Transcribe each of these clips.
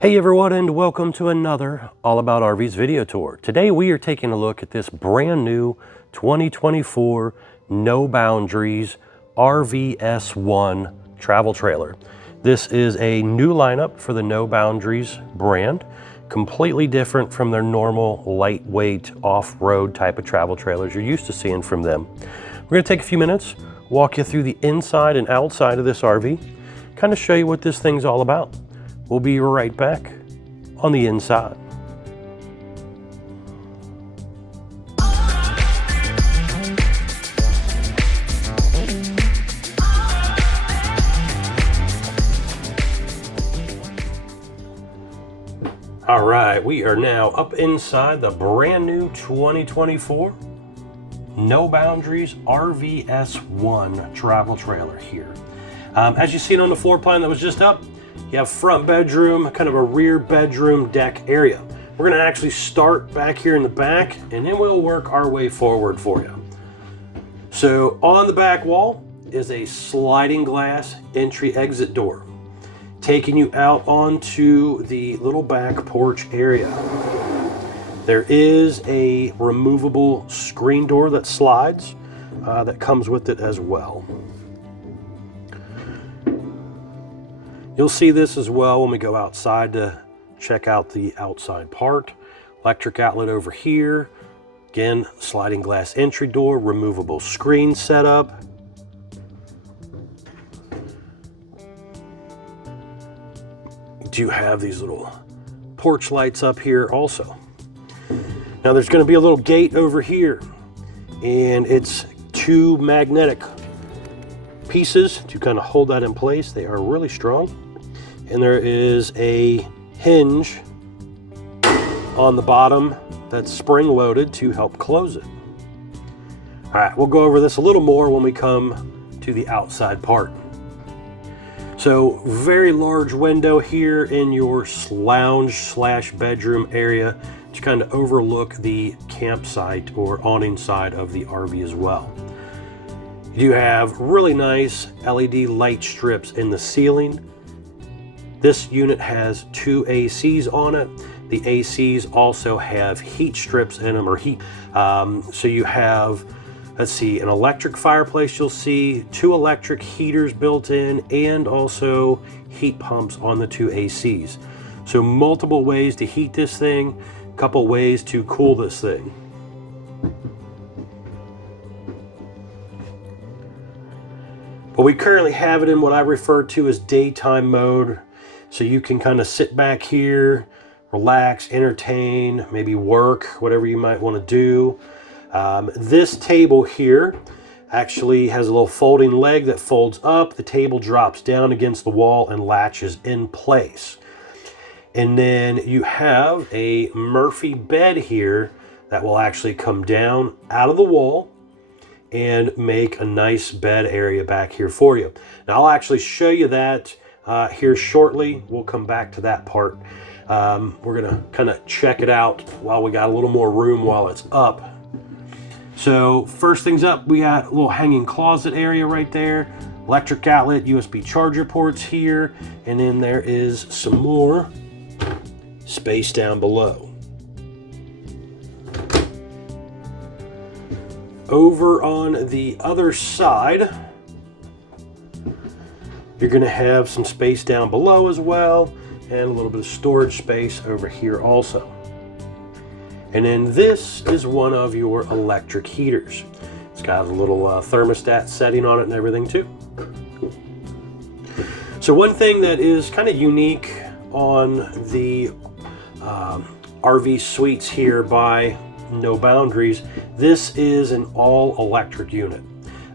Hey everyone, and welcome to another All About RVs video tour. Today we are taking a look at this brand new 2024 No Boundaries RVS1 travel trailer. This is a new lineup for the No Boundaries brand, completely different from their normal lightweight off-road type of travel trailers you're used to seeing from them. We're going to take a few minutes, walk you through the inside and outside of this RV, kind of show you what this thing's all about. We'll be right back on the inside. All right, we are now up inside the brand new 2024 No Boundaries RVS1 travel trailer here. As you seen on the floor plan that was just up, you have front bedroom, kind of a rear bedroom deck area. We're gonna actually start back here in the back and then we'll work our way forward for you. So on the back wall is a sliding glass entry exit door, taking you out onto the little back porch area. There is a removable screen door that slides that comes with it as well. You'll see this as well when we go outside to check out the outside part. Electric outlet over here. Again, sliding glass entry door, removable screen setup. You do have these little porch lights up here also. Now there's going to be a little gate over here, and it's two magnetic pieces to kind of hold that in place. They are really strong. And there is a hinge on the bottom that's spring loaded to help close it. All right, we'll go over this a little more when we come to the outside part. So very large window here in your lounge slash bedroom area to kind of overlook the campsite or awning side of the RV as well. You have really nice LED light strips in the ceiling. This unit has two ACs on it. The ACs also have heat strips in them, or heat. So you have, let's see, an electric fireplace you'll see, two electric heaters built in, and also heat pumps on the two ACs. So multiple ways to heat this thing, a couple ways to cool this thing. But we currently have it in what I refer to as daytime mode. So you can kind of sit back here, relax, entertain, maybe work, whatever you might want to do. This table here actually has a little folding leg that folds up. The table drops down against the wall and latches in place. And then you have a Murphy bed here that will actually come down out of the wall and make a nice bed area back here for you. Now I'll actually show you that here shortly. We'll come back to that part. We're gonna kind of check it out while we got a little more room while it's up. So first things up, we got a little hanging closet area right there, electric outlet, USB charger ports here, and then there is some more space down below. Over on the other side, you're going to have some space down below as well, and a little bit of storage space over here also. And then this is one of your electric heaters. It's got a little thermostat setting on it and everything too. So one thing that is kind of unique on the RV suites here by No Boundaries, this is an all-electric unit.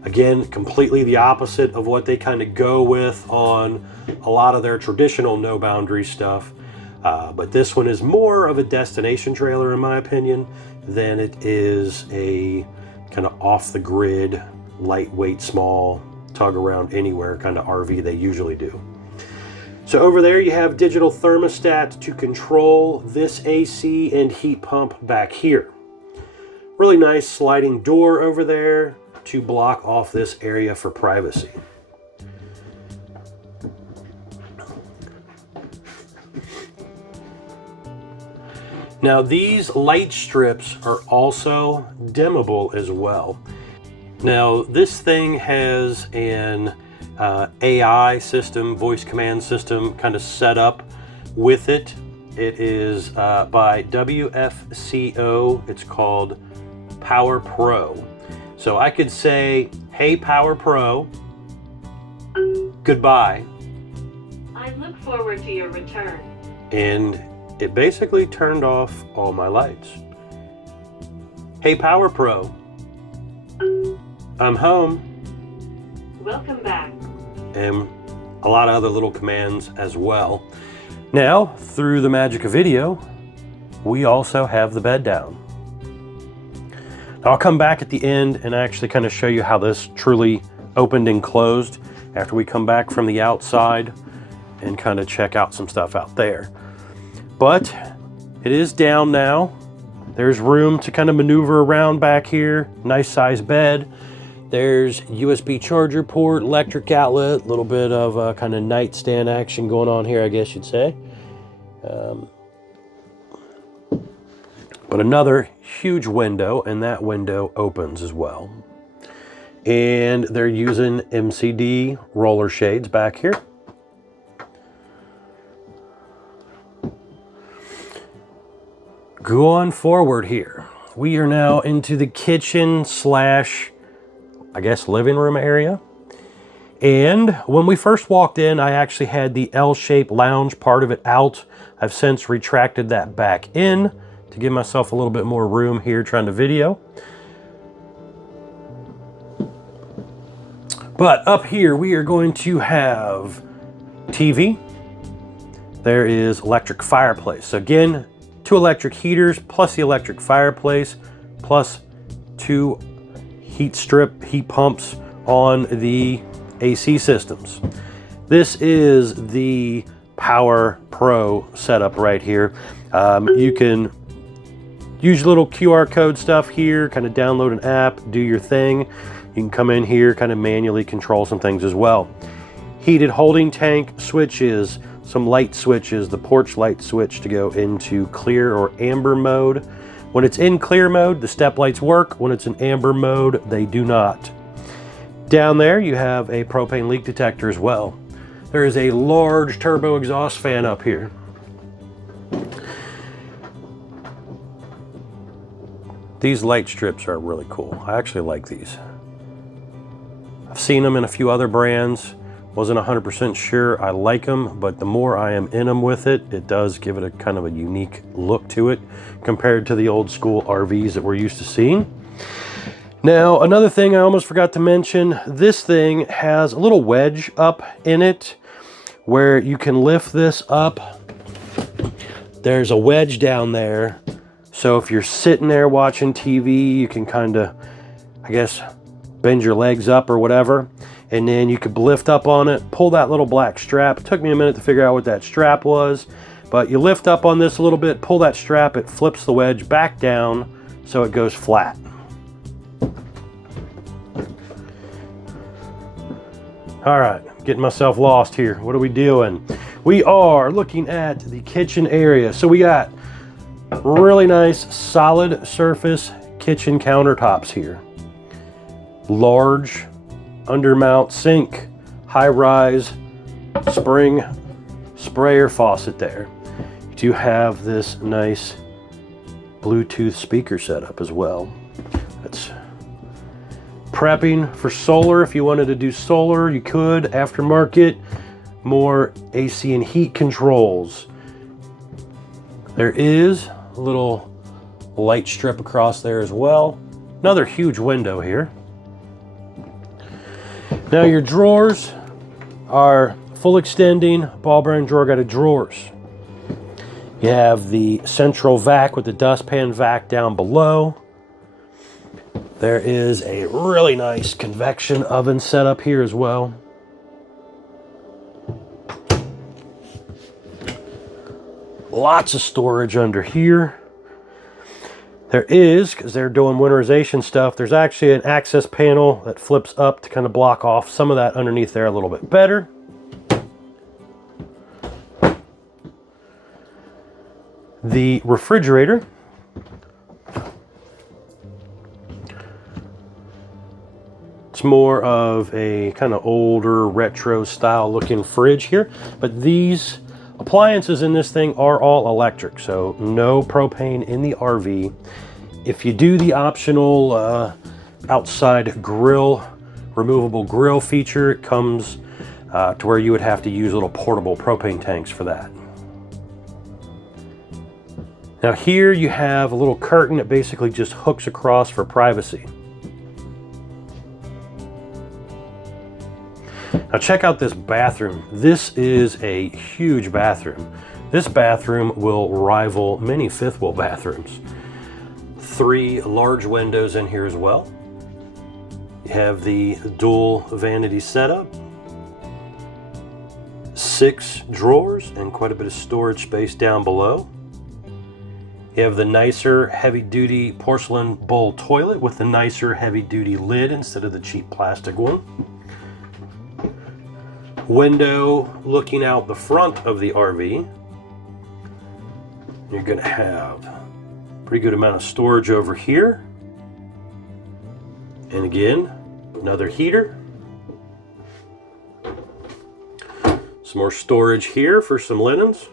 Again, completely the opposite of what they kind of go with on a lot of their traditional No Boundaries stuff. But this one is more of a destination trailer, in my opinion, than it is a kind of off-the-grid, lightweight, small, tug around anywhere kind of RV they usually do. So over there you have digital thermostat to control this AC and heat pump back here. Really nice sliding door over there to block off this area for privacy. Now these light strips are also dimmable as well. Now this thing has an AI system, voice command system kind of set up with it. It is by WFCO. It's called Power Pro. So I could say, hey Power Pro, goodbye. I look forward to your return. And it basically turned off all my lights. Hey Power Pro, I'm home. Welcome back. And a lot of other little commands as well. Now, through the magic of video, we also have the bed down. Now, I'll come back at the end and actually kind of show you how this truly opened and closed after we come back from the outside and kind of check out some stuff out there. But it is down now. There's room to kind of maneuver around back here. Nice size bed. There's USB charger port, electric outlet, a little bit of kind of nightstand action going on here, I guess you'd say. But another huge window, and that window opens as well. And they're using MCD roller shades back here. Going forward here, we are now into the kitchen slash, I guess, living room area. And when we first walked in, I actually had the L-shaped lounge part of it out. I've since retracted that back in to give myself a little bit more room here trying to video. But up here, we are going to have TV. There is electric fireplace. So again, 2 electric heaters plus the electric fireplace plus 2 heat pumps on the AC systems. This is the Power Pro setup right here. You can use little QR code stuff here, kind of download an app, do your thing. You can come in here, kind of manually control some things as well. Heated holding tank switches, some light switches, the porch light switch to go into clear or amber mode. When it's in clear mode, the step lights work. When it's in amber mode, they do not. Down there, you have a propane leak detector as well. There is a large turbo exhaust fan up here. These light strips are really cool. I actually like these. I've seen them in a few other brands. Wasn't 100% sure I like them, but the more I am in them with it, it does give it a kind of a unique look to it compared to the old school RVs that we're used to seeing. Now, another thing I almost forgot to mention, this thing has a little wedge up in it where you can lift this up. There's a wedge down there. So if you're sitting there watching TV, you can kind of, I guess, bend your legs up or whatever. And then you could lift up on it, pull that little black strap. It took me a minute to figure out what that strap was, but you lift up on this a little bit, pull that strap, it flips the wedge back down so it goes flat. All right, getting myself lost here. What are we doing? We are looking at the kitchen area. So we got really nice solid surface kitchen countertops here. Large undermount sink, high-rise spring sprayer faucet there. You do have this nice Bluetooth speaker setup as well. That's prepping for solar. If you wanted to do solar, you could. Aftermarket, more AC and heat controls. There is a little light strip across there as well. Another huge window here. Now your drawers are full extending ball bearing drawer guided drawers. You have the central vac with the dustpan vac down below. There is a really nice convection oven set up here as well. Lots of storage under here. There is, because they're doing winterization stuff, there's actually an access panel that flips up to kind of block off some of that underneath there a little bit better. The refrigerator, it's more of a kind of older retro style looking fridge here, but these appliances in this thing are all electric, so no propane in the RV. If you do the optional outside grill, removable grill feature, it comes to where you would have to use little portable propane tanks for that. Now here you have a little curtain that basically just hooks across for privacy. Now check out this bathroom. This is a huge bathroom. This bathroom will rival many fifth wheel bathrooms. 3 large windows in here as well. You have the dual vanity setup. 6 drawers and quite a bit of storage space down below. You have the nicer heavy-duty porcelain bowl toilet with the nicer heavy-duty lid instead of the cheap plastic one. Window looking out the front of the RV. You're going to have a pretty good amount of storage over here. And again, another heater. Some more storage here for some linens.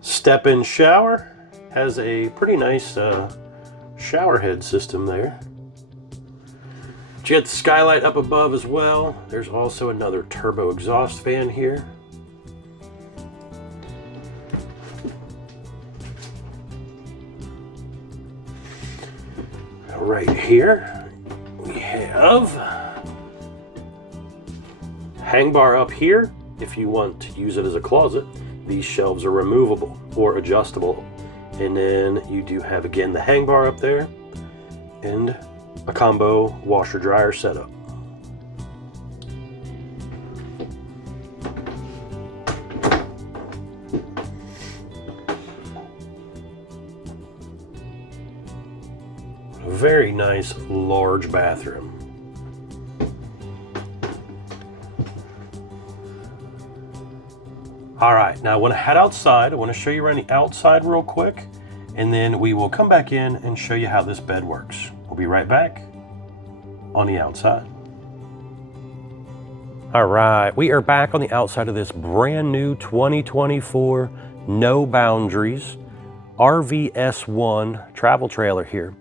Step-in shower. Has a pretty nice shower head system there. You got the skylight up above as well. There's also another turbo exhaust fan here. Right here we have hang bar up here if you want to use it as a closet. These shelves are removable or adjustable. And then you do have, again, the hang bar up there and a combo washer dryer setup. A very nice large bathroom. All right, now I want to head outside. I want to show you around the outside real quick, and then we will come back in and show you how this bed works. We'll be right back on the outside. All right, we are back on the outside of this brand new 2024 No Boundaries RVS1 travel trailer here.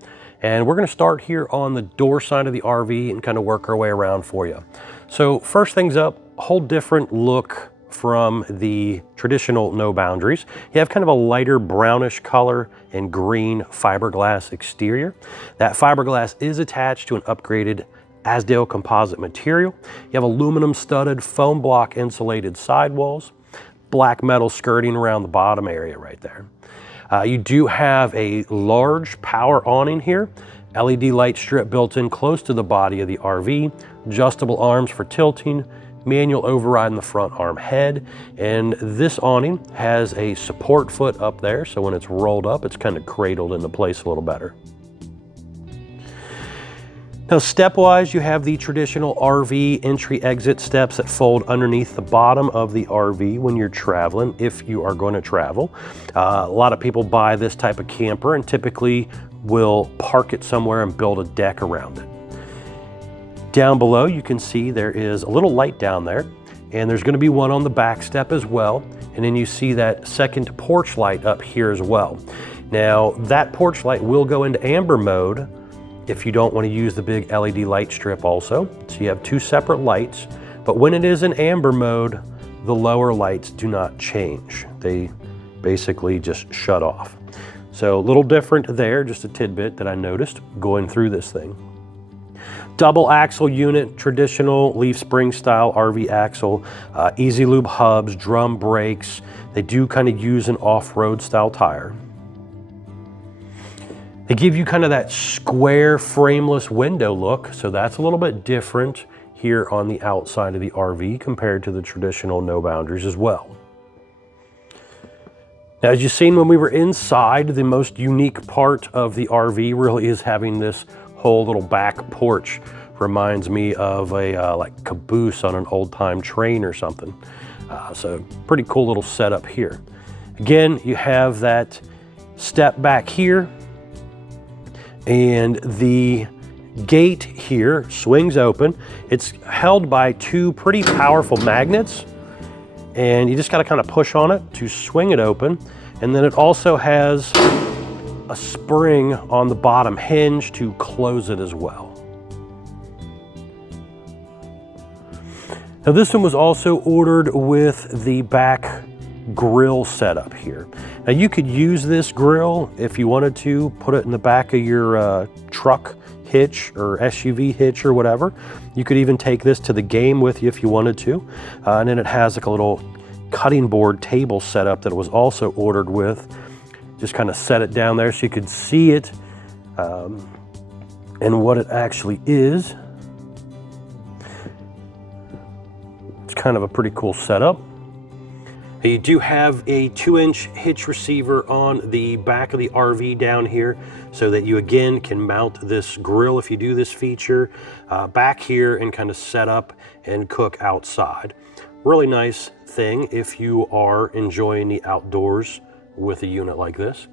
And we're going to start here on the door side of the RV and kind of work our way around for you. So first things up, whole different look from the traditional No Boundaries. You have kind of a lighter brownish color and green fiberglass exterior. That fiberglass is attached to an upgraded Azdel composite material. You have aluminum studded foam block insulated sidewalls, black metal skirting around the bottom area right there. You do have a large power awning here, LED light strip built in close to the body of the RV, adjustable arms for tilting, manual override in the front arm head, and this awning has a support foot up there, so when it's rolled up, it's kind of cradled into place a little better. Now step-wise, you have the traditional RV entry-exit steps that fold underneath the bottom of the RV when you're traveling, if you are going to travel. A lot of people buy this type of camper and typically will park it somewhere and build a deck around it. Down below, you can see there is a little light down there, and there's going to be one on the back step as well. And then you see that second porch light up here as well. Now, that porch light will go into amber mode if you don't want to use the big LED light strip also. So you have 2 separate lights, but when it is in amber mode, the lower lights do not change. They basically just shut off. So a little different there, just a tidbit that I noticed going through this thing. Double axle unit, traditional leaf spring style RV axle, easy lube hubs, drum brakes. They do kind of use an off-road style tire. They give you kind of that square frameless window look, so that's a little bit different here on the outside of the RV compared to the traditional No Boundaries as well. Now, as you've seen when we were inside, the most unique part of the RV really is having this whole little back porch reminds me of a like caboose on an old-time train or something. So pretty cool little setup here. Again, you have that step back here, and the gate here swings open. It's held by two pretty powerful magnets, and you just got to kind of push on it to swing it open. And then it also has a spring on the bottom hinge to close it as well. Now this one was also ordered with the back grill setup here. Now you could use this grill if you wanted to, put it in the back of your truck hitch or SUV hitch or whatever. You could even take this to the game with you if you wanted to. And then it has like a little cutting board table setup that it was also ordered with. Just kind of set it down there so you could see it and what it actually is. It's kind of a pretty cool setup. You do have a 2-inch hitch receiver on the back of the RV down here so that you again can mount this grill if you do this feature back here and kind of set up and cook outside. Really nice thing if you are enjoying the outdoors with a unit like this.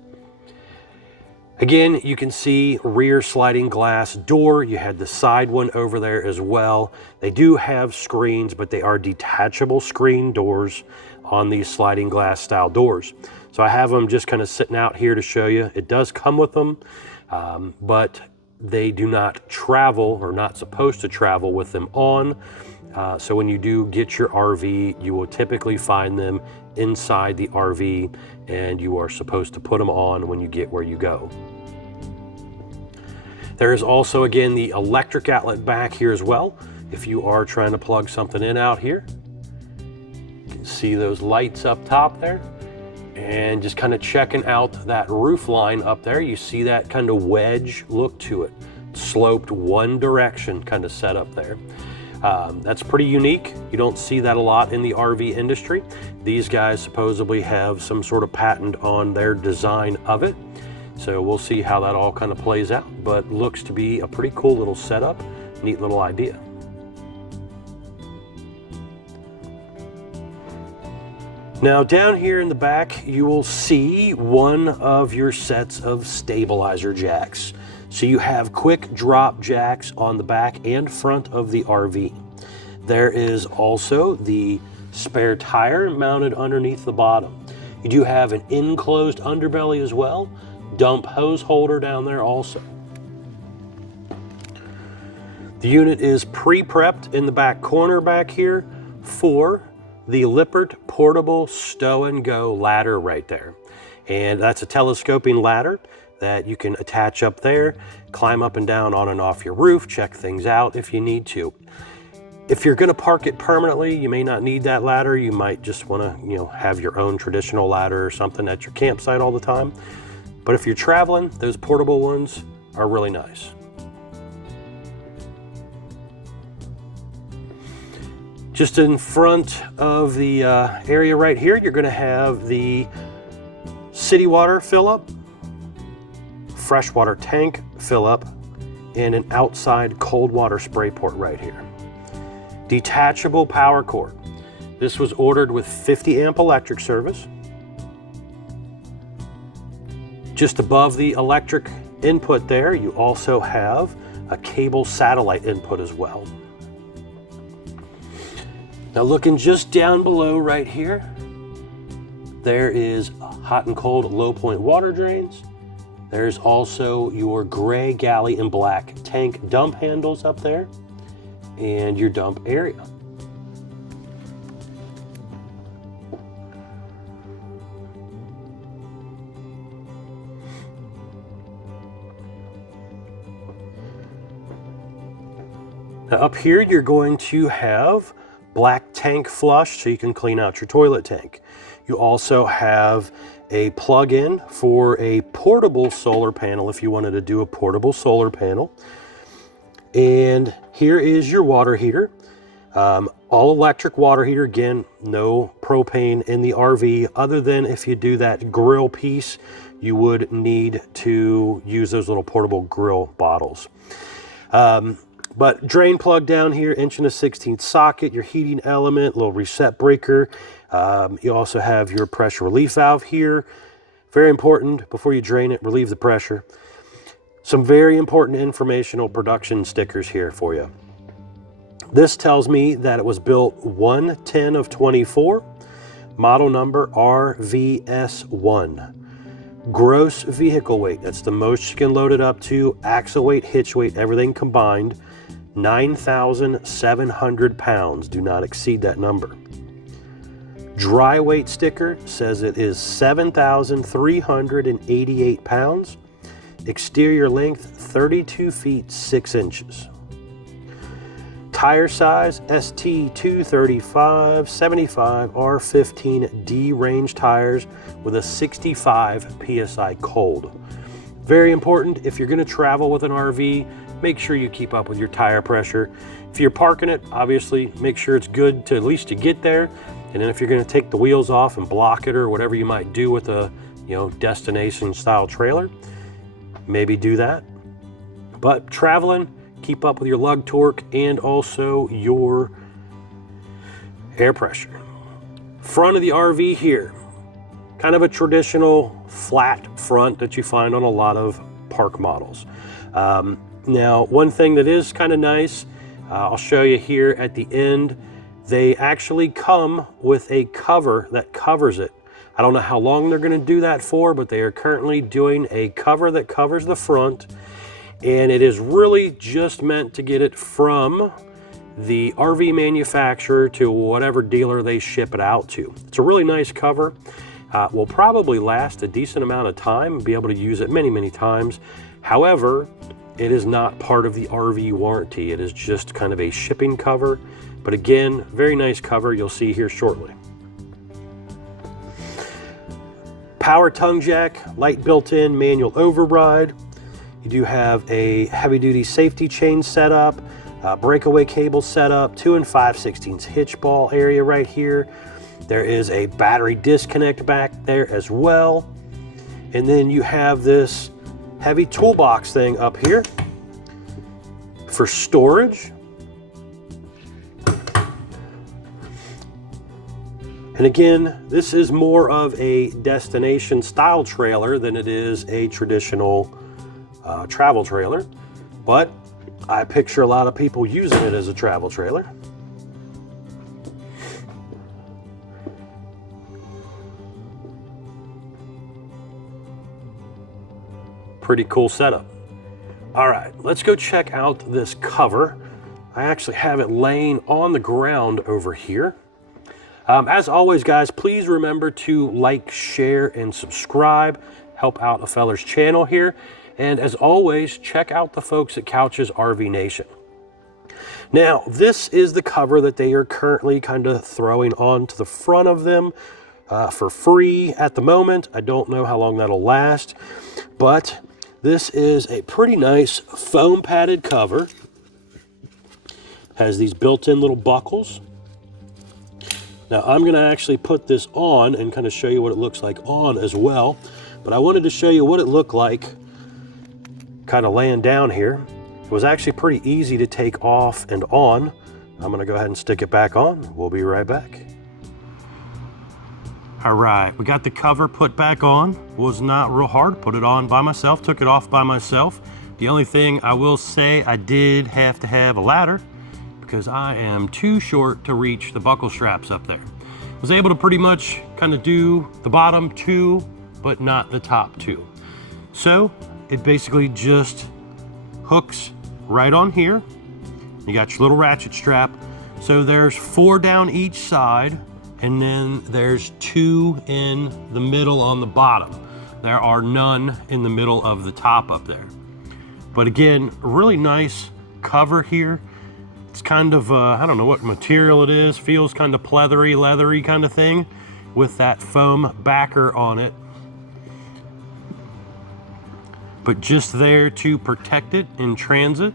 Again, you can see rear sliding glass door. You had the side one over there as well. They do have screens, but they are detachable screen doors on these sliding glass style doors. So I have them just kind of sitting out here to show you. It does come with them, but they do not travel, or not supposed to travel with them on. So when you do get your RV, you will typically find them inside the RV, and you are supposed to put them on when you get where you go. There is also, again, the electric outlet back here as well. If you are trying to plug something in out here, you can see those lights up top there. And just kind of checking out that roof line up there, you see that kind of wedge look to it. Sloped one direction kind of set up there. That's pretty unique. You don't see that a lot in the RV industry. These guys supposedly have some sort of patent on their design of it. So we'll see how that all kind of plays out, but looks to be a pretty cool little setup, neat little idea. Now down here in the back, you will see one of your sets of stabilizer jacks. So you have quick drop jacks on the back and front of the RV. There is also the spare tire mounted underneath the bottom. You do have an enclosed underbelly as well. Dump hose holder down there also. The unit is pre-prepped in the back corner back here for the Lippert portable stow and go ladder right there. And that's a telescoping ladder that you can attach up there, climb up and down on and off your roof, check things out if you need to. If you're gonna park it permanently, you may not need that ladder. You might just wanna, have your own traditional ladder or something at your campsite all the time. But if you're traveling, those portable ones are really nice. Just in front of the area right here, you're gonna have the city water fill up, freshwater tank fill up, and an outside cold water spray port right here. Detachable power cord. This was ordered with 50 amp electric service. Just above the electric input there, you also have a cable satellite input as well. Now looking just down below right here, there is hot and cold low point water drains. There's also your gray galley and black tank dump handles up there and your dump area. Now up here, you're going to have black tank flush so you can clean out your toilet tank. You also have a plug-in for a portable solar panel if you wanted to do a portable solar panel. And here is your water heater. All electric water heater. Again, no propane in the RV, other than if you do that grill piece, you would need to use those little portable grill bottles. But drain plug down here, 1 1/16 socket, your heating element, little reset breaker. You also have your pressure relief valve here. Very important, before you drain it, relieve the pressure. Some very important informational production stickers here for you. This tells me that it was built 1/10 of 24, model number RVS1. Gross vehicle weight, that's the most you can load it up to, axle weight, hitch weight, everything combined, 9,700 pounds. Do not exceed that number. Dry weight sticker says it is 7,388 pounds. Exterior length 32 feet 6 inches. Tire size ST235 75 R15D range tires with a 65 PSI cold. Very important, if you're going to travel with an RV, make sure you keep up with your tire pressure. If you're parking it, obviously make sure it's good to at least to get there. And then if you're going to take the wheels off and block it or whatever you might do with a destination style trailer, maybe do that. But traveling, keep up with your lug torque and also your air pressure. Front of the RV here, kind of a traditional flat front that you find on a lot of park models. Now, one thing that is kind of nice, I'll show you here at the end, they actually come with a cover that covers it. I don't know how long they're going to do that for, but they are currently doing a cover that covers the front, and it is really just meant to get it from the RV manufacturer to whatever dealer they ship it out to. It's a really nice cover. Will probably last a decent amount of time, be able to use it many, many times. However, it is not part of the RV warranty. It is just kind of a shipping cover. But again, very nice cover, you'll see here shortly. Power tongue jack, light built-in manual override. You do have a heavy-duty safety chain setup, breakaway cable setup, 2 5/16 hitch ball area right here. There is a battery disconnect back there as well. And then you have this heavy toolbox thing up here for storage. And again, this is more of a destination style trailer than it is a traditional travel trailer, but I picture a lot of people using it as a travel trailer. Pretty cool setup. All right, let's go check out this cover. I actually have it laying on the ground over here. As always, guys, please remember to like, share, and subscribe. Help out a feller's channel here. And as always, check out the folks at Couch's RV Nation. Now, this is the cover that they are currently kind of throwing onto the front of them for free at the moment. I don't know how long that'll last, but this is a pretty nice foam padded cover. Has these built-in little buckles. Now I'm going to actually put this on and kind of show you what it looks like on as well. But I wanted to show you what it looked like kind of laying down here. It was actually pretty easy to take off and on. I'm going to go ahead and stick it back on. We'll be right back. All right, we got the cover put back on. Was not real hard. Put it on by myself, took it off by myself. The only thing I will say, I did have to have a ladder because I am too short to reach the buckle straps up there. Was able to pretty much kind of do the bottom two, but not the top two. So it basically just hooks right on here. You got your little ratchet strap. So there's 4 down each side, and then there's 2 in the middle on the bottom. There are none in the middle of the top up there. But again, a really nice cover here. It's kind of, I don't know what material it is, feels kind of pleathery, leathery kind of thing with that foam backer on it. But just there to protect it in transit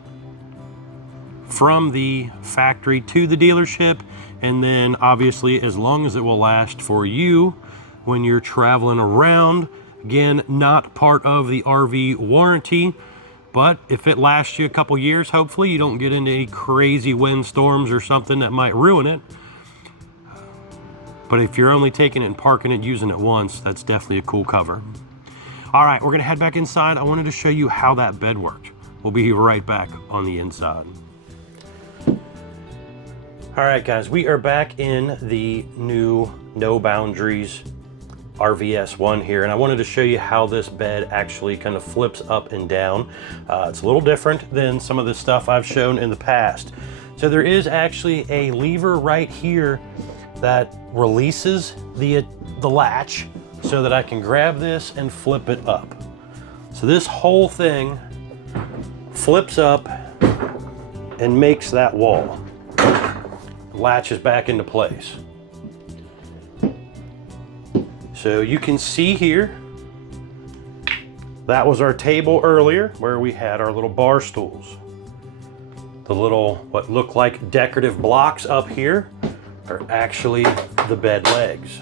from the factory to the dealership, and then obviously as long as it will last for you when you're traveling around. Again, not part of the RV warranty, But if it lasts you a couple years, hopefully you don't get into any crazy windstorms or something that might ruin it. But if you're only taking it and parking it, using it once, that's definitely a cool cover. All right, we're gonna head back inside. I wanted to show you how that bed worked. We'll be right back on the inside. All right, guys, we are back in the new No Boundaries RVS1 here, and I wanted to show you how this bed actually kind of flips up and down. It's a little different than some of the stuff I've shown in the past. So there is actually a lever right here that releases the latch so that I can grab this and flip it up. So this whole thing flips up and makes that wall. The latch is back into place. So you can see here, that was our table earlier where we had our little bar stools. The little, what look like decorative blocks up here are actually the bed legs.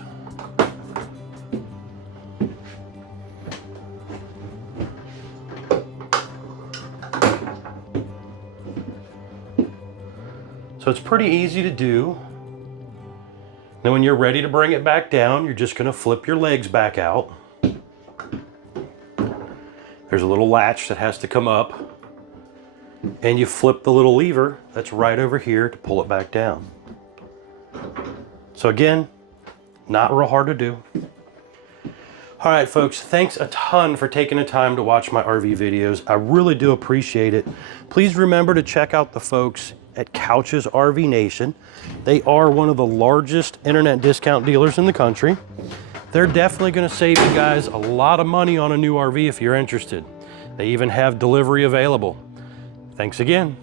So it's pretty easy to do. Then when you're ready to bring it back down, you're just gonna flip your legs back out. There's a little latch that has to come up, and you flip the little lever that's right over here to pull it back down. So again, not real hard to do. All right, folks, thanks a ton for taking the time to watch my RV videos. I really do appreciate it. Please remember to check out the folks at Couch's RV Nation. They are one of the largest internet discount dealers in the country. They're definitely gonna save you guys a lot of money on a new RV if you're interested. They even have delivery available. Thanks again.